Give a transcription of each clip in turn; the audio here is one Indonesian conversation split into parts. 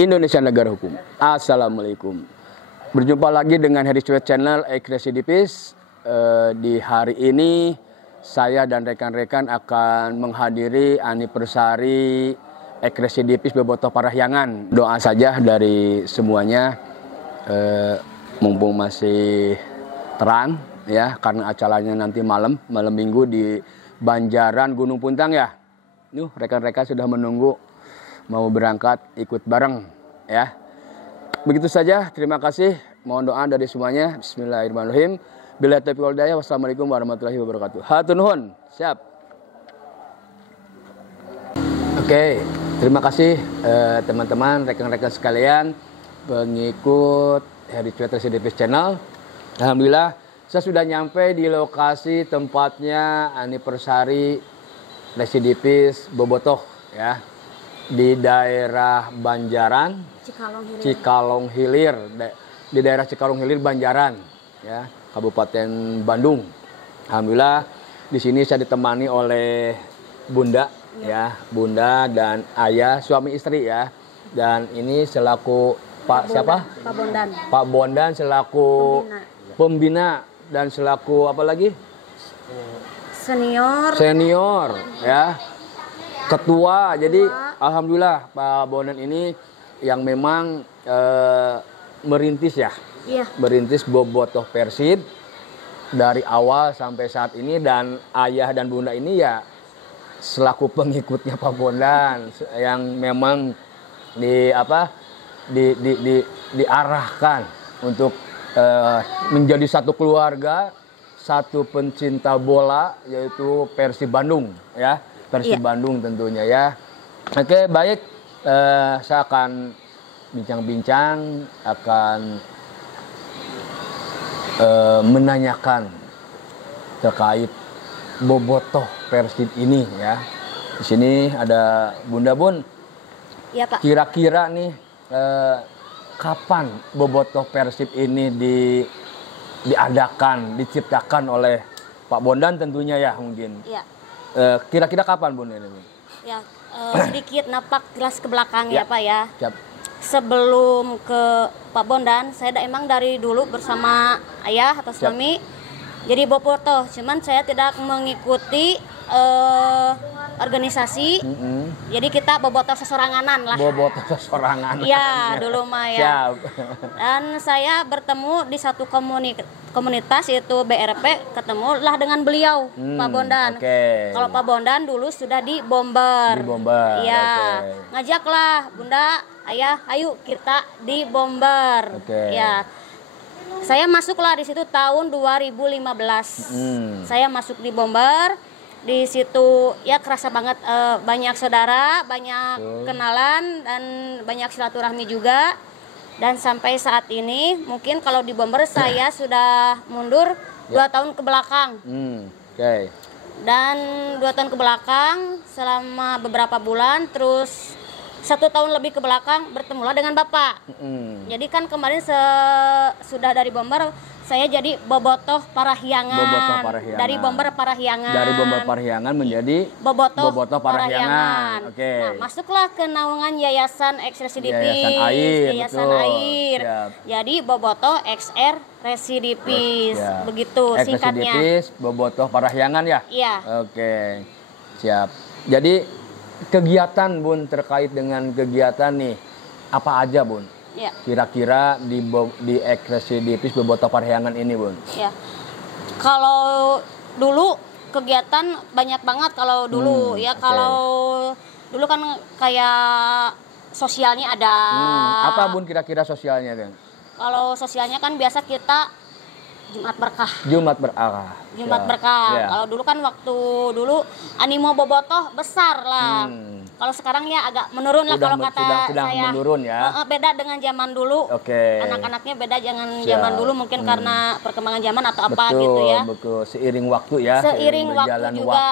Indonesia Negara Hukum. Assalamualaikum. Berjumpa lagi dengan Heri Cuet Channel Residivis. Di hari ini saya dan rekan-rekan akan menghadiri anniversary Residivis Bobotoh Parahyangan. Doa saja dari semuanya, mumpung masih terang ya, karena acaranya nanti malam minggu di Banjaran Gunung Puntang ya. Rekan-rekan sudah menunggu mau berangkat ikut bareng ya. Begitu saja, terima kasih. Mohon doa dari semuanya. Bismillahirrahmanirrahim. Billahi taufiq wal hidayah. Wassalamualaikum warahmatullahi wabarakatuh. Hatur nuhun. Siap. Oke, terima kasih teman-teman, rekan-rekan sekalian, pengikut Heri Cuet Residivis Channel. Alhamdulillah, saya sudah nyampe di lokasi tempatnya anniversary Residivis Bobotoh ya, di daerah Banjaran, Cikalong Hilir, di daerah Cikalong Hilir Banjaran ya, Kabupaten Bandung. Alhamdulillah di sini saya ditemani oleh Bunda ya, Bunda dan ayah, suami istri ya. Dan ini selaku Pak siapa? Pak Bondan. Pak Bondan selaku pembina dan selaku apa lagi? Senior ya. Ketua. Jadi alhamdulillah Pak Bondan ini yang memang merintis ya. Iya. Merintis Bobotoh Persib dari awal sampai saat ini, dan ayah dan bunda ini ya selaku pengikutnya Pak Bondan yang memang diarahkan untuk menjadi satu keluarga, satu pencinta bola, yaitu Persib Bandung ya. Persib Bandung tentunya ya. Oke, baik, saya akan bincang-bincang, akan menanyakan terkait Bobotoh Persib ini ya. Di sini ada Bunda Bun. Iya, Pak. Kira-kira nih kapan Bobotoh Persib ini diadakan, diciptakan oleh Pak Bondan tentunya ya mungkin. Iya. Kira-kira kapan Bun ini? Ya, sedikit napak jelas ke belakang ya Pak ya. Siap. Sebelum ke Pak Bondan, saya emang dari dulu bersama ayah atau suami jadi Bobotoh. Cuman saya tidak mengikuti organisasi. Jadi kita Bobotoh sesoranganan lah. Bobotoh sesoranganan. Iya, dulu mah ya. Siap. Dan saya bertemu di satu komunitas yaitu BRP, ketemulah dengan beliau, Pak Bondan. Okay. Kalau Pak Bondan dulu sudah di Bomber. Di Bomber. Iya. Okay. Ngajaklah Bunda, Ayah, ayo kita di Bomber. Okay. Ya. Saya masuklah di situ tahun 2015. Saya masuk di Bomber. Di situ ya kerasa banget, banyak saudara, banyak kenalan, dan banyak silaturahmi juga. Dan sampai saat ini mungkin kalau di Bomber saya sudah mundur 2 tahun ke belakang. Okay. Dan 2 tahun ke belakang selama beberapa bulan, terus 1 tahun lebih ke belakang bertemulah dengan Bapak. Jadi kan kemarin sudah dari Bomber saya jadi Bobotoh Parahyangan. Bobotoh Parahyangan. Dari Bomber Parahyangan. Dari Bomber Parahyangan menjadi Bobotoh Parahyangan. Oke. Nah, masuklah ke naungan Yayasan Residivis. Yayasan Air. Jadi Bobotoh XR Residivis. Begitu singkatnya. Residivis Bobotoh Parahyangan ya? Iya. Oke. Siap. Jadi kegiatan Bun, terkait dengan kegiatan nih apa aja Bun? Ya. Kira-kira di Residivis Bobotoh Parahyangan ini Bun? Ya. Kalau dulu kegiatan banyak banget kalau dulu ya. Kalau dulu kan kayak sosialnya ada. Apa Bun kira-kira sosialnya kan? Kalau sosialnya kan biasa kita Jumat Berkah. Jumat Berkah. Jumat Berkah. Yeah. Kalau dulu kan waktu dulu animo Bobotoh besar lah. Kalau sekarang ya agak menurun lah kalau kata sudah saya. Menurun ya. Beda dengan zaman dulu. Anak-anaknya beda dengan zaman dulu mungkin karena perkembangan zaman atau apa gitu ya. Betul. Seiring waktu ya. Seiring waktu juga.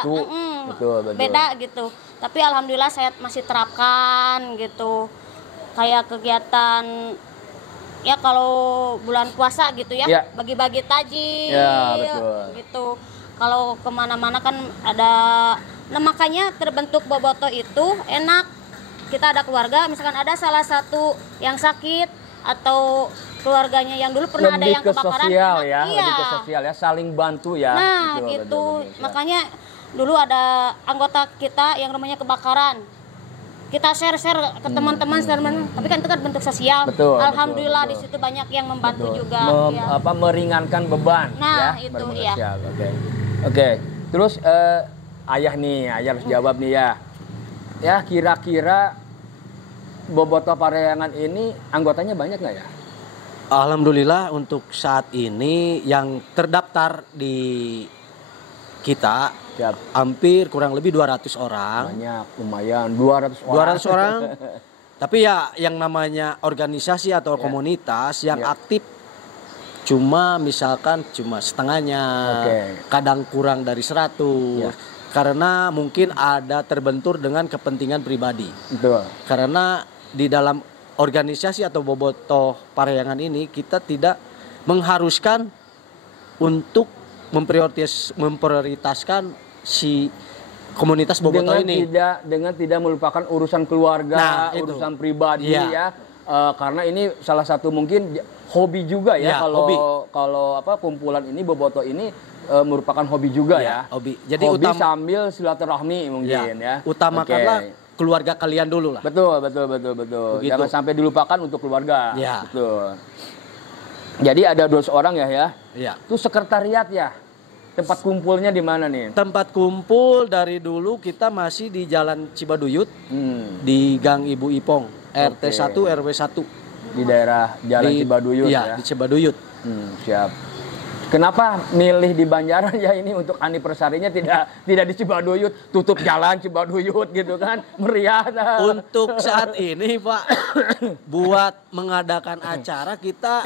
Betul. Beda gitu. Tapi alhamdulillah saya masih terapkan gitu. Kayak kegiatan ya kalau bulan puasa gitu ya, bagi-bagi tajil, betul. gitu. Kalau kemana-mana kan ada, nah makanya terbentuk Bobotoh itu enak kita ada keluarga, misalkan ada salah satu yang sakit atau keluarganya yang dulu pernah ada yang kebakaran, sosial ya, iya. lebih ke sosial ya, saling bantu ya. Nah, gitu. Betul. Makanya dulu ada anggota kita yang rumahnya kebakaran. Kita share ke teman-teman, tapi kan itu kan bentuk sosial. Betul, Alhamdulillah betul. di situ banyak yang membantu juga. Ya. Meringankan beban Nah, ya. itu berbentuk iya. sosial. Oke. Terus ayah harus jawab nih ya. Ya, kira-kira Bobotoh Parahyangan ini anggotanya banyak nggak ya? Alhamdulillah untuk saat ini yang terdaftar di kita hampir kurang lebih 200 orang. Banyak, lumayan 200 orang. 200 orang. Tapi ya yang namanya organisasi atau komunitas yang aktif misalkan cuma setengahnya. Kadang kurang dari 100. Karena mungkin ada terbentur dengan kepentingan pribadi. Betul. Karena di dalam organisasi atau Bobotoh Parahyangan ini kita tidak mengharuskan untuk memprioritaskan si komunitas Bobotoh ini dengan tidak melupakan urusan keluarga, urusan pribadi ya. Karena ini salah satu mungkin hobi juga ya, kalau kumpulan ini Bobotoh ini merupakan hobi juga ya. Hobi. Jadi hobi sambil silaturahmi mungkin ya. Utamakanlah keluarga kalian dulu lah. Betul. Begitu. Jangan sampai dilupakan untuk keluarga. Ya. Betul. Jadi ada 200 orang ya. Iya. Itu sekretariat ya. Tempat kumpulnya di mana nih? Tempat kumpul dari dulu kita masih di Jalan Cibaduyut, di Gang Ibu Ipong, RT 1 RW 1. Di daerah Jalan Cibaduyut ya. Iya, di Cibaduyut. Siap. Kenapa milih di Banjaran ya ini untuk anniversary-nya tidak di Cibaduyut, tutup jalan Cibaduyut gitu kan, meriah. Untuk saat ini Pak, buat mengadakan acara kita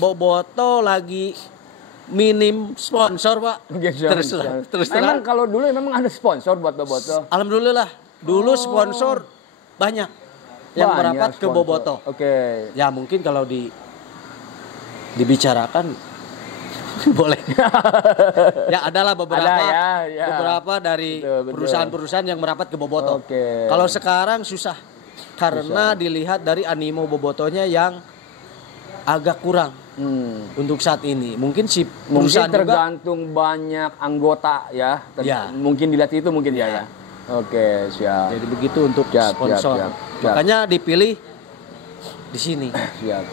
Bobotoh lagi minim sponsor Pak. Terus Memang kalau dulu memang ada sponsor buat Bobotoh. Alhamdulillah, dulu sponsor banyak yang merapat ke Bobotoh. Oke. Ya mungkin kalau dibicarakan boleh. Ya adalah beberapa dari perusahaan-perusahaan yang merapat ke Bobotoh. Kalau sekarang susah karena dilihat dari animo Bobotohnya yang agak kurang untuk saat ini. Mungkin tergantung banyak anggota ya. Mungkin dilihat itu mungkin ya. Oke, siap. Jadi begitu untuk sponsor. Makanya dipilih di sini. Siap.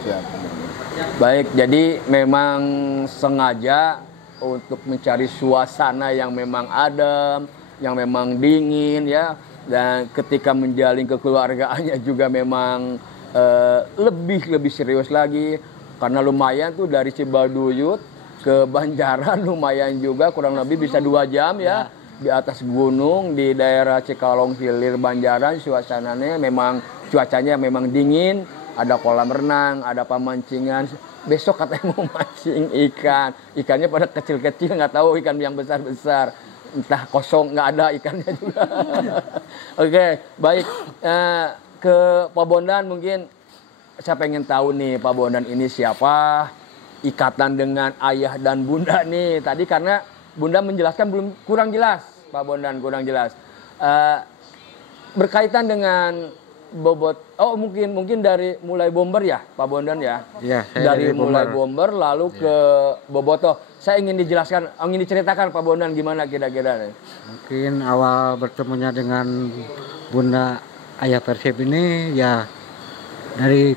Baik, jadi memang sengaja untuk mencari suasana yang memang adem, yang memang dingin ya, dan ketika menjalin kekeluargaannya juga memang lebih serius lagi, karena lumayan tuh dari Cibaduyut ke Banjaran lumayan juga, kurang lebih bisa 2 jam ya, di atas gunung di daerah Cikalong Hilir Banjaran. Suasananya memang cuacanya memang dingin. Ada kolam renang, ada pemancingan. Besok katanya mau mancing ikan. Ikannya pada kecil-kecil, nggak tahu ikan yang besar-besar. Entah kosong, nggak ada ikannya juga. Oke, baik. Ke Pak Bondan mungkin saya pengen tahu nih, Pak Bondan ini siapa? Ikatan dengan ayah dan bunda nih. Tadi karena bunda menjelaskan kurang jelas. Pak Bondan kurang jelas. Berkaitan dengan mungkin dari mulai bomber ya Pak Bondan ya. Iya, dari mulai bomber lalu ke Bobotoh. Saya ingin diceritakan Pak Bondan gimana kira-kira. Mungkin awal bertemunya dengan Bunda Ayah Persib ini ya dari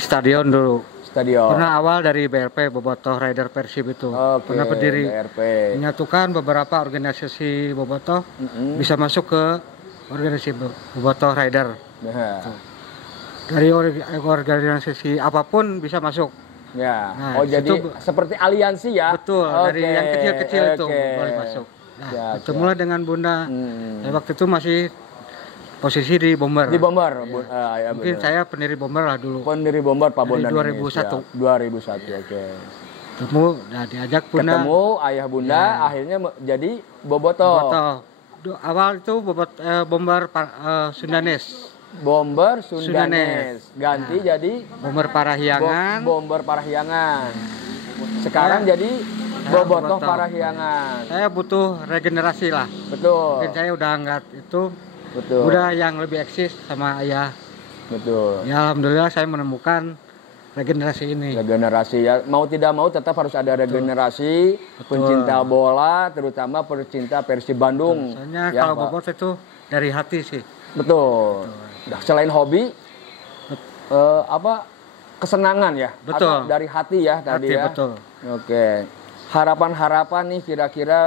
stadion dulu. Pernah awal dari BRP, Bobotoh Rider Persib itu. Pernah berdiri BRP. Menyatukan beberapa organisasi Bobotoh bisa masuk ke organisasi Bobotoh Rider. Dari organisasi apapun bisa masuk. Ya. Nah, jadi seperti aliansi ya. Betul. Dari yang kecil-kecil itu boleh masuk. Nah, bertemu dengan Bunda. Waktu itu masih posisi di bomber. Di bomber. Ya, mungkin saya pendiri bomber lah dulu. Pendiri bomber Pak Bondan. 2001. 2001. Oke. Ketemu, diajak Bunda. Ketemu ayah Bunda, akhirnya jadi Bobotoh. Awal itu bomber Sundanes. Bomber Sundanes. Ganti jadi Bomber Parahyangan. Bomber Parahyangan. Sekarang jadi Bobotoh Parahyangan. Saya butuh regenerasi lah. Betul. Mungkin saya udah angkat itu Betul. Udah yang lebih eksis sama ayah. Betul. Ya alhamdulillah saya menemukan regenerasi ini. Regenerasi ya, mau tidak mau tetap harus ada regenerasi. Betul. Pencinta bola, terutama pencinta Persib Bandung. Soalnya ya, kalau bobotoh itu dari hati sih. Betul. Betul. Selain hobi, kesenangan ya. Betul. Atau dari hati ya tadi ya. Betul. Oke. Harapan-harapan nih kira-kira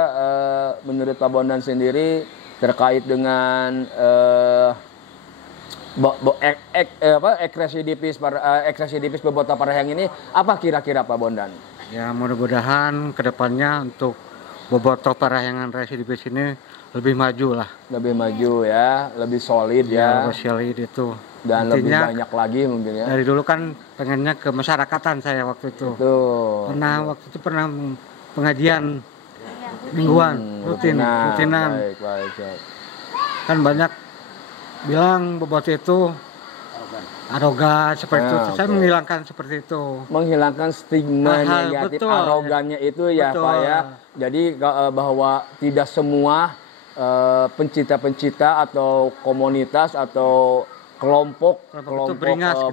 menurut Pak Bondan sendiri terkait dengan ekresidivis Bobotoh Parahyangan ini apa kira-kira Pak Bondan? Ya mudah-mudahan kedepannya untuk Bobotoh Parahyangan residivis ini lebih maju lah. Lebih maju ya, lebih solid ya. Lebih solid itu. Dan intinya, lebih banyak lagi mungkin ya. Dari dulu kan pengennya ke masyarakatan saya waktu itu. Betul. Waktu itu pernah pengajian mingguan, rutinan. Baik. Kan banyak bilang Bobotoh itu arogan seperti itu. Saya menghilangkan seperti itu. Menghilangkan stigma negatif arogannya itu ya Pak ya. Jadi bahwa tidak semua pencinta atau komunitas atau kelompok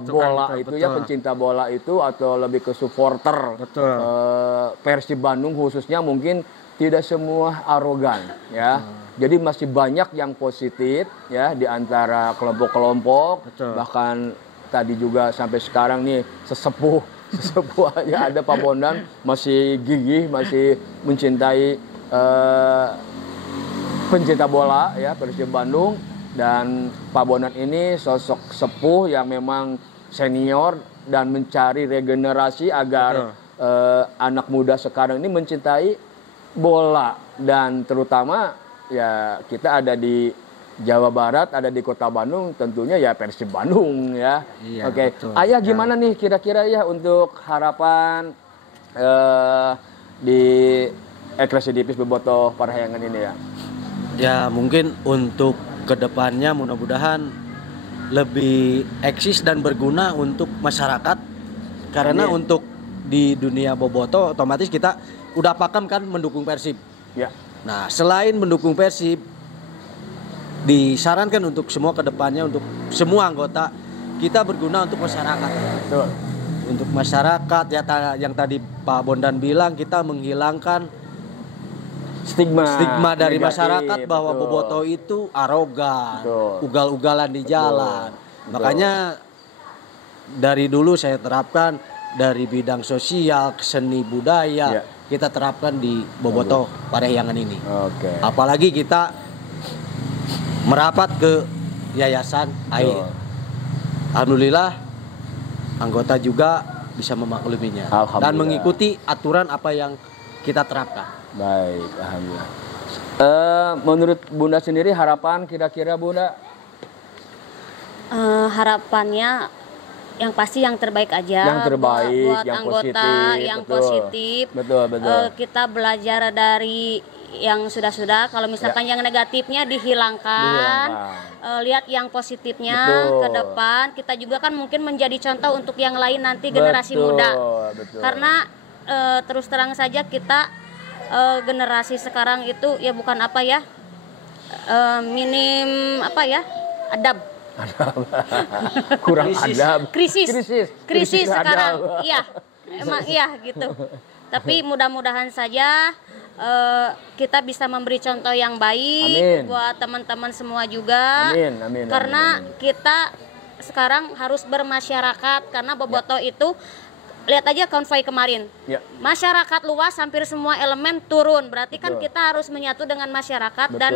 bola itu ya, pencinta bola itu atau lebih ke supporter Persib Bandung khususnya mungkin tidak semua arogan ya. Jadi masih banyak yang positif ya di antara kelompok-kelompok. Bahkan tadi juga sampai sekarang nih sesepuh aja ada Pak Bondan masih gigih, masih mencintai pencinta bola ya Persib Bandung. Dan Pak Bondan ini sosok sepuh yang memang senior dan mencari regenerasi agar anak muda sekarang ini mencintai bola. Dan terutama ya kita ada di Jawa Barat, ada di Kota Bandung, tentunya ya Persib Bandung ya. Iya, Oke. Betul. Ayah gimana nih kira-kira ya untuk harapan di ekresidivis Bobotoh Parahyangan ini ya? Ya mungkin untuk kedepannya mudah-mudahan lebih eksis dan berguna untuk masyarakat. Karena untuk di dunia Bobotoh otomatis kita udah pakem kan mendukung Persib. Ya. Nah selain mendukung Persib, disarankan untuk semua kedepannya untuk semua anggota kita berguna untuk masyarakat. Betul. Untuk masyarakat ya yang tadi Pak Bondan bilang, kita menghilangkan stigma dari negatif, masyarakat bahwa Bobotoh itu arogan, ugal-ugalan di jalan. Makanya dari dulu saya terapkan dari bidang sosial, seni budaya, kita terapkan di Bobotoh Parahyangan ini. Apalagi kita merapat ke yayasan air. Alhamdulillah anggota juga bisa memakluminya dan mengikuti aturan apa yang kita terapkan. Baik, alhamdulillah. Menurut Bunda sendiri harapan kira-kira Bunda? Harapannya yang pasti yang terbaik aja. Yang terbaik, buat yang anggota positif, yang positif. Betul. Kita belajar dari yang sudah-sudah. Kalau misalkan yang negatifnya dihilangkan. Lihat yang positifnya ke depan. Kita juga kan mungkin menjadi contoh untuk yang lain nanti generasi muda. Karena terus terang saja kita generasi sekarang itu ya bukan apa ya, minim apa ya, adab. Kurang adab. Krisis sekarang. Iya, emang iya gitu. Tapi mudah-mudahan saja kita bisa memberi contoh yang baik buat teman-teman semua juga. Amin. Karena kita sekarang harus bermasyarakat, karena Bobotoh itu lihat aja konvoi kemarin. Masyarakat luas hampir semua elemen turun. Berarti kan kita harus menyatu dengan masyarakat dan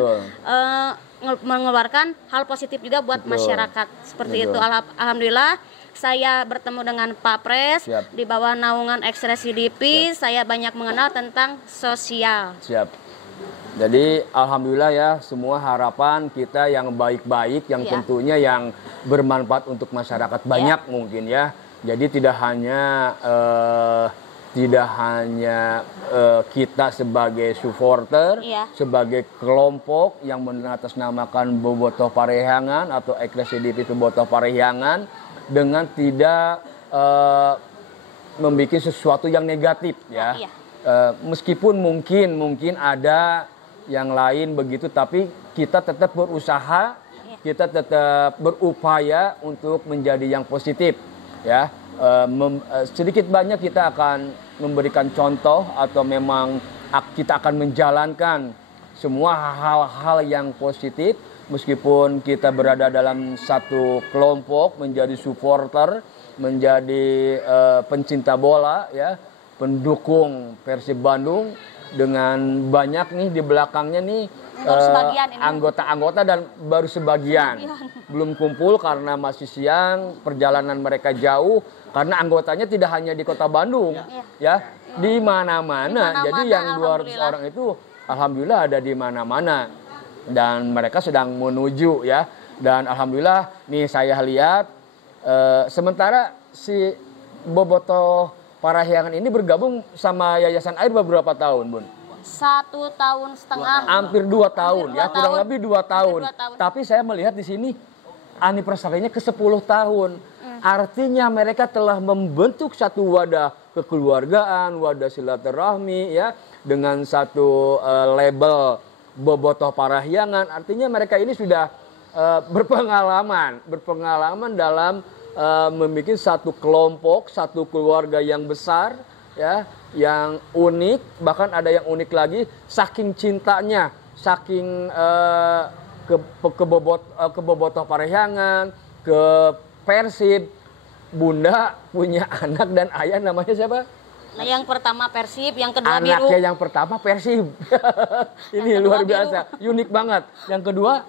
mengeluarkan hal positif juga buat masyarakat. Seperti itu. Alhamdulillah saya bertemu dengan Pak Pres di bawah naungan ekresidivis. Saya banyak mengenal tentang sosial. Jadi alhamdulillah ya, semua harapan kita yang baik-baik, yang tentunya yang bermanfaat untuk masyarakat banyak mungkin ya. Jadi tidak hanya kita sebagai supporter, sebagai kelompok yang mengatasnamakan Bobotoh Parahyangan atau ekresidivis Bobotoh Parahyangan dengan tidak membuat sesuatu yang negatif ya. Meskipun mungkin ada yang lain begitu, tapi kita tetap berusaha kita tetap berupaya untuk menjadi yang positif, ya. Sedikit banyak kita akan memberikan contoh atau memang kita akan menjalankan semua hal-hal yang positif meskipun kita berada dalam satu kelompok, menjadi supporter, menjadi pencinta bola, ya, pendukung Persib Bandung dengan banyak nih di belakangnya nih anggota-anggota dan baru sebagian belum kumpul karena masih siang, perjalanan mereka jauh karena anggotanya tidak hanya di Kota Bandung, ya, di mana-mana. Jadi yang 200 orang itu alhamdulillah ada di mana-mana dan mereka sedang menuju, ya. Dan alhamdulillah nih saya lihat sementara si Bobotoh Parahyangan ini bergabung sama Yayasan Air beberapa tahun, Bun? 1,5 tahun. Hampir 2 tahun, ya, kurang lebih 2 tahun. Tapi saya melihat di sini anniversary-nya ke 10 tahun. Artinya mereka telah membentuk satu wadah kekeluargaan, wadah silaturahmi, ya, dengan satu label Bobotoh Parahyangan. Artinya mereka ini sudah berpengalaman dalam membuat satu kelompok, satu keluarga yang besar, ya, yang unik. Bahkan ada yang unik lagi, saking cintanya, saking ke Bobotoh Parahyangan, ke Persib, Bunda punya anak dan ayah namanya siapa? Nah, yang pertama Persib, yang kedua Biru. Anaknya yang pertama Persib. Ini luar biasa, unik banget. Yang kedua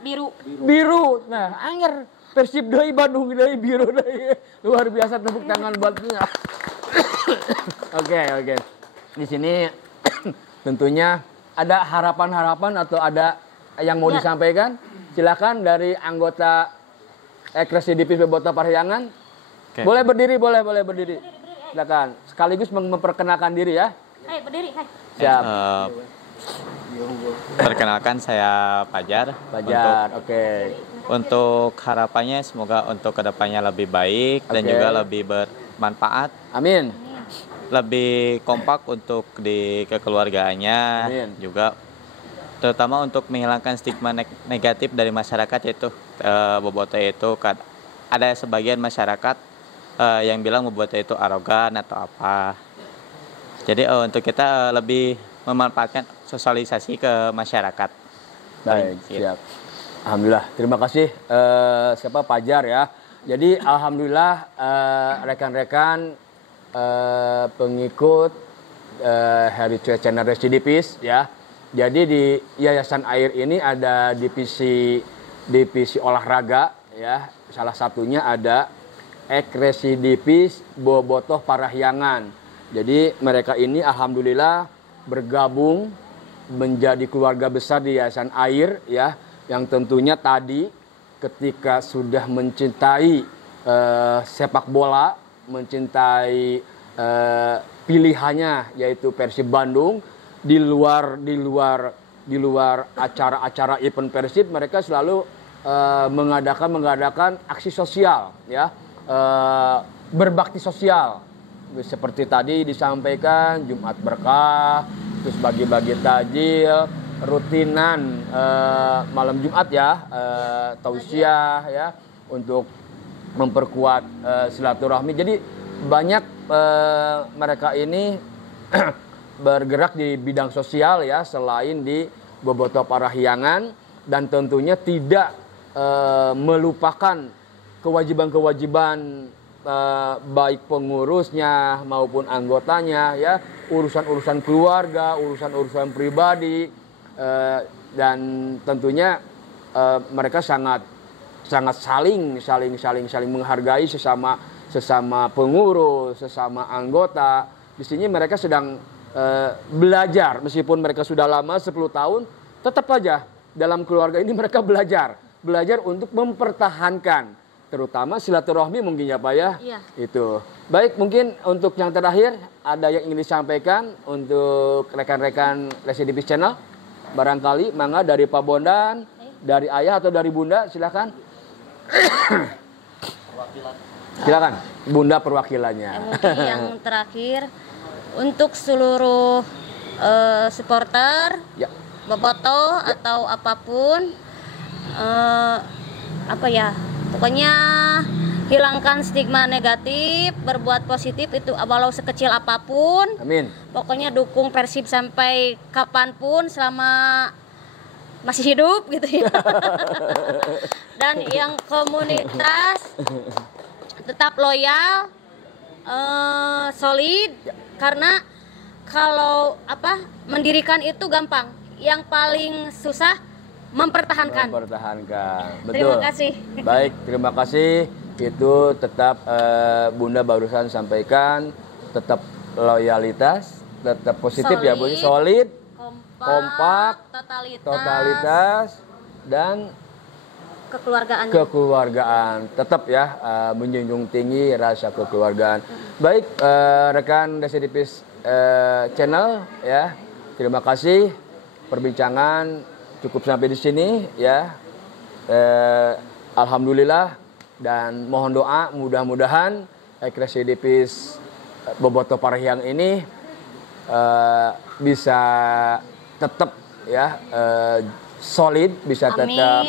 Biru. Nah, anger Persib deui, Bandung deui, Biru deui. Luar biasa, tepuk tangan buatnya. Oke. Di sini tentunya ada harapan-harapan atau ada yang mau disampaikan? Silakan dari anggota Ekresidivis Bobotoh Parahyangan. Okay. Boleh berdiri. Silakan. Sekaligus memperkenalkan diri, ya. Hai, berdiri, hai. Siap. Perkenalkan, saya Pajar. Oke. Untuk harapannya semoga untuk kedepannya lebih baik dan juga lebih bermanfaat. Amin. Lebih kompak untuk di kekeluargaannya. Amin. Juga terutama untuk menghilangkan stigma negatif dari masyarakat, yaitu Bobotoh itu ada sebagian masyarakat yang bilang Bobotoh itu arogan atau apa. Jadi untuk kita lebih memanfaatkan sosialisasi ke masyarakat. Baik, siap. Alhamdulillah, terima kasih Pajar, ya. Jadi alhamdulillah rekan-rekan pengikut Heritage Channel Residivis, ya. Jadi di Yayasan Air ini ada divisi olahraga, ya. Salah satunya ada Ekresidivis Bobotoh Parahyangan. Jadi mereka ini alhamdulillah bergabung menjadi keluarga besar di Yayasan Air, ya, yang tentunya tadi ketika sudah mencintai sepak bola, mencintai pilihannya yaitu Persib Bandung, di luar acara-acara event Persib, mereka selalu mengadakan aksi sosial, ya, berbakti sosial. Seperti tadi disampaikan Jumat Berkah, terus bagi-bagi takjil, rutinan malam Jumat, ya, tausiah, ya, untuk memperkuat silaturahmi. Jadi banyak mereka ini bergerak di bidang sosial, ya, selain di Bobotoh Parahyangan, dan tentunya tidak melupakan kewajiban-kewajiban baik pengurusnya maupun anggotanya, ya, urusan-urusan keluarga, urusan-urusan pribadi, dan tentunya mereka sangat saling menghargai sesama pengurus, sesama anggota. Di sini mereka sedang belajar, meskipun mereka sudah lama 10 tahun, tetap aja dalam keluarga ini mereka belajar untuk mempertahankan terutama silaturahmi mungkin, ya Pak, ya. Iya. Itu. Baik, mungkin untuk yang terakhir ada yang ingin disampaikan untuk rekan-rekan Residivis Channel. Barangkali mangga dari Pak Bondan, dari Ayah atau dari Bunda, silakan. Silakan, Bunda perwakilannya. Mungkin yang terakhir untuk seluruh supporter, ya, Bobotoh atau apapun, apa ya, pokoknya hilangkan stigma negatif, berbuat positif itu walau sekecil apapun. Amin. Pokoknya dukung Persib sampai kapanpun selama masih hidup gitu ya. Dan yang komunitas tetap loyal, solid, karena kalau mendirikan itu gampang, yang paling susah mempertahankan. Betul. Terima kasih. Baik, terima kasih. Itu tetap Bunda barusan sampaikan, tetap loyalitas, tetap positif solid, ya Bu, solid, kompak, totalitas dan kekeluargaan. Tetap ya menjunjung tinggi rasa kekeluargaan. Baik, rekan Residipis channel ya. Terima kasih perbincangan cukup sampai di sini ya. Alhamdulillah. Dan mohon doa mudah-mudahan Residipis Bobotoh Parahyangan ini bisa tetap ya solid, bisa tetap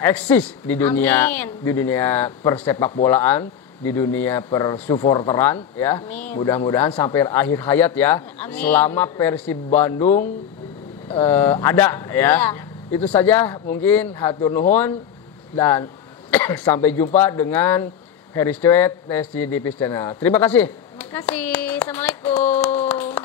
eksis di dunia persepak bolaan, di dunia persupporteran ya. Mudah-mudahan sampai akhir hayat ya. Amin. Selama Persib Bandung ada ya. Itu saja mungkin, hatur nuhun dan sampai jumpa dengan Harris Cuet Residipis Channel. Terima kasih. Terima kasih. Assalamualaikum.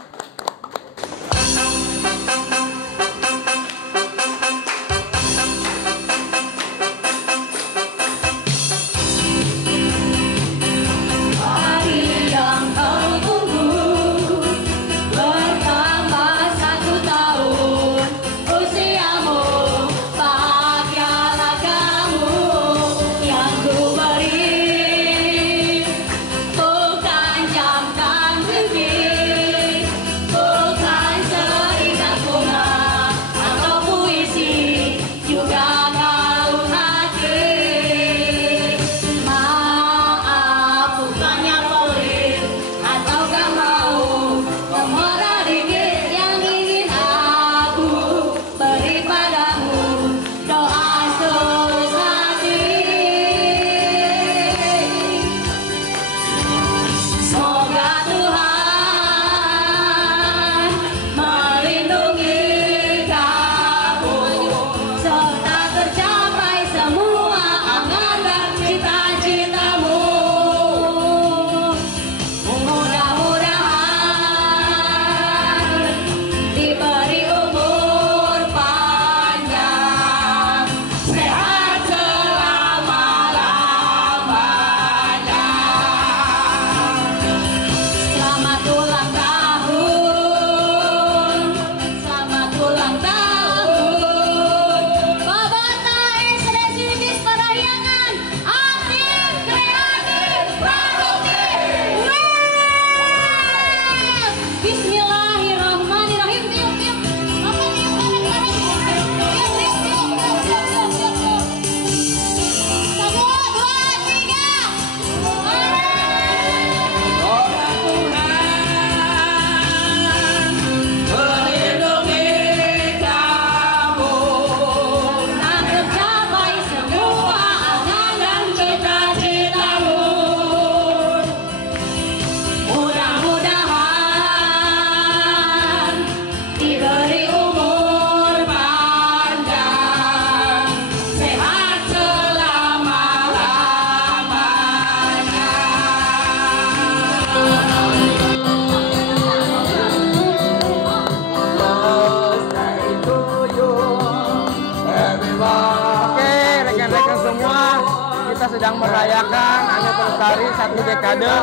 sedang merayakan anniversary 1 dekade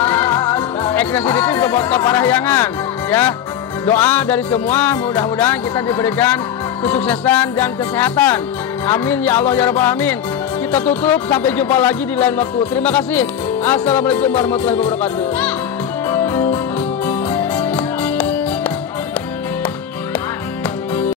Residipis Bobotoh Parahyangan ya. Doa dari semua, mudah-mudahan kita diberikan kesuksesan dan kesehatan. Amin ya Allah ya Rabbal Alamin. Kita tutup, sampai jumpa lagi di lain waktu. Terima kasih. Assalamualaikum warahmatullahi wabarakatuh.